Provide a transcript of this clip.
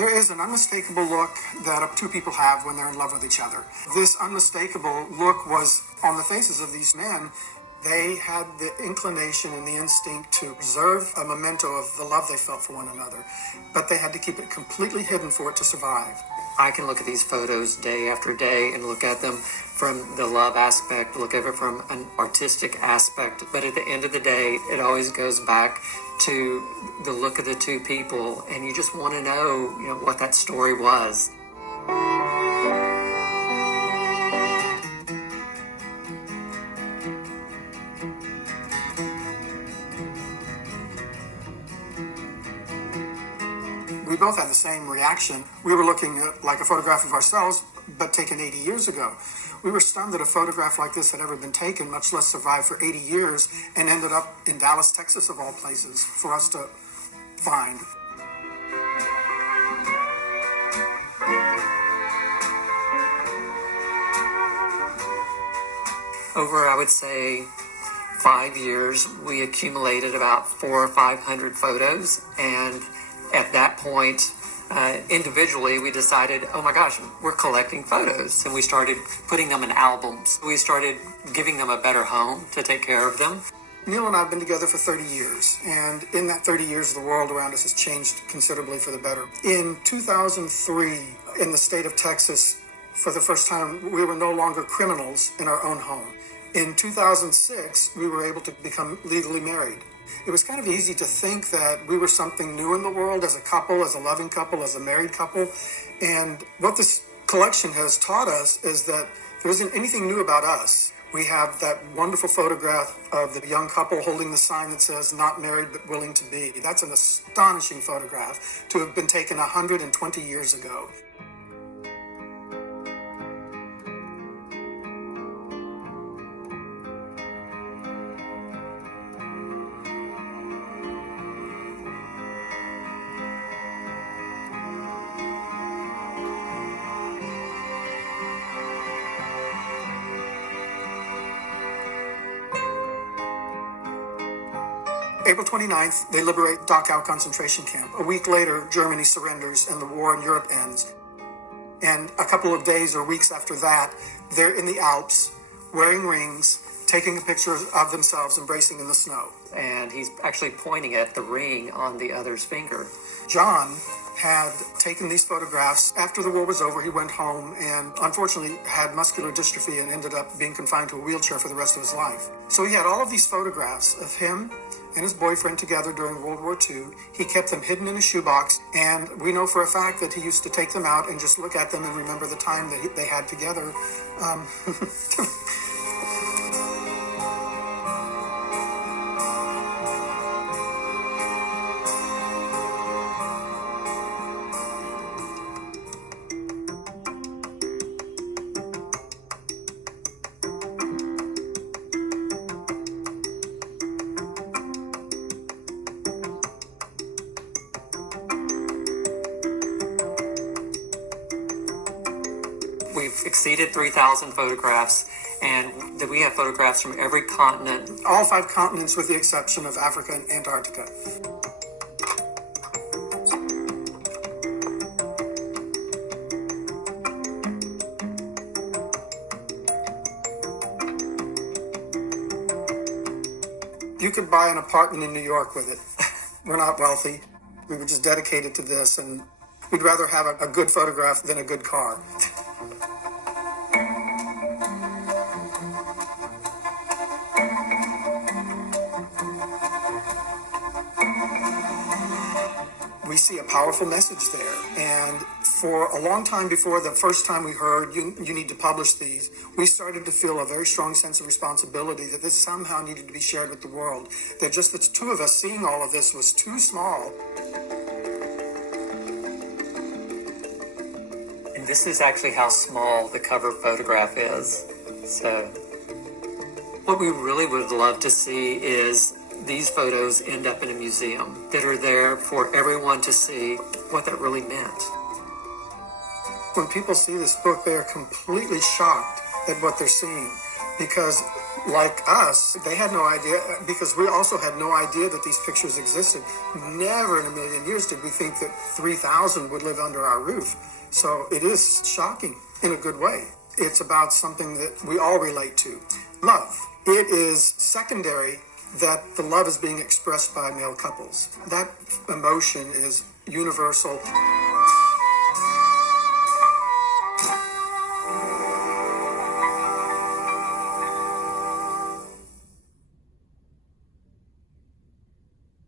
There is an unmistakable look that two people have when they're in love with each other. This unmistakable look was on the faces of these men. They had the inclination and the instinct to preserve a memento of the love they felt for one another, but they had to keep it completely hidden for it to survive. I can look at these photos day after day and look at them from the love aspect, look at it from an artistic aspect, but at the end of the day, it always goes back to the look of the two people, and you just want to know, what that story was. We both had the same reaction. We were looking at like a photograph of ourselves, but taken 80 years ago. We were stunned that a photograph like this had ever been taken, much less survived for 80 years, and ended up in Dallas, Texas, of all places, for us to find. Over, I would say, 5 years, we accumulated about 400 or 500 photos, and at that point, individually, we decided, oh my gosh, we're collecting photos. And we started putting them in albums. We started giving them a better home to take care of them. Neal and I have been together for 30 years, and in that 30 years, the world around us has changed considerably for the better. In 2003, in the state of Texas, for the first time, we were no longer criminals in our own home. In 2006, we were able to become legally married. It was kind of easy to think that we were something new in the world as a couple, as a loving couple, as a married couple. And what this collection has taught us is that there isn't anything new about us. We have that wonderful photograph of the young couple holding the sign that says, "Not married but willing to be." That's an astonishing photograph to have been taken 120 years ago. April 29th, they liberate Dachau concentration camp. A week later, Germany surrenders and the war in Europe ends. And a couple of days or weeks after that, they're in the Alps, wearing rings, taking a picture of themselves embracing in the snow. And he's actually pointing at the ring on the other's finger. John had taken these photographs. After the war was over, he went home and unfortunately had muscular dystrophy and ended up being confined to a wheelchair for the rest of his life. So he had all of these photographs of him and his boyfriend together during World War II. He kept them hidden in a shoebox, and we know for a fact that he used to take them out and just look at them and remember the time that they had together. We've exceeded 3,000 photographs, and we have photographs from every continent. All 5 continents with the exception of Africa and Antarctica. You could buy an apartment in New York with it. We're not wealthy. We were just dedicated to this, and we'd rather have a good photograph than a good car. We see a powerful message there, and for a long time before the first time we heard you need to publish these, we started to feel a very strong sense of responsibility that this somehow needed to be shared with the world, that just the two of us seeing all of this was too small. And this is actually how small the cover photograph is. So what we really would love to see is these photos end up in a museum that are there for everyone to see what that really meant. When people see this book, they are completely shocked at what they're seeing, because like us, they had no idea, because we also had no idea that these pictures existed. Never in a million years did we think that 3,000 would live under our roof. So it is shocking in a good way. It's about something that we all relate to, love. It is secondary that the love is being expressed by male couples. That emotion is universal.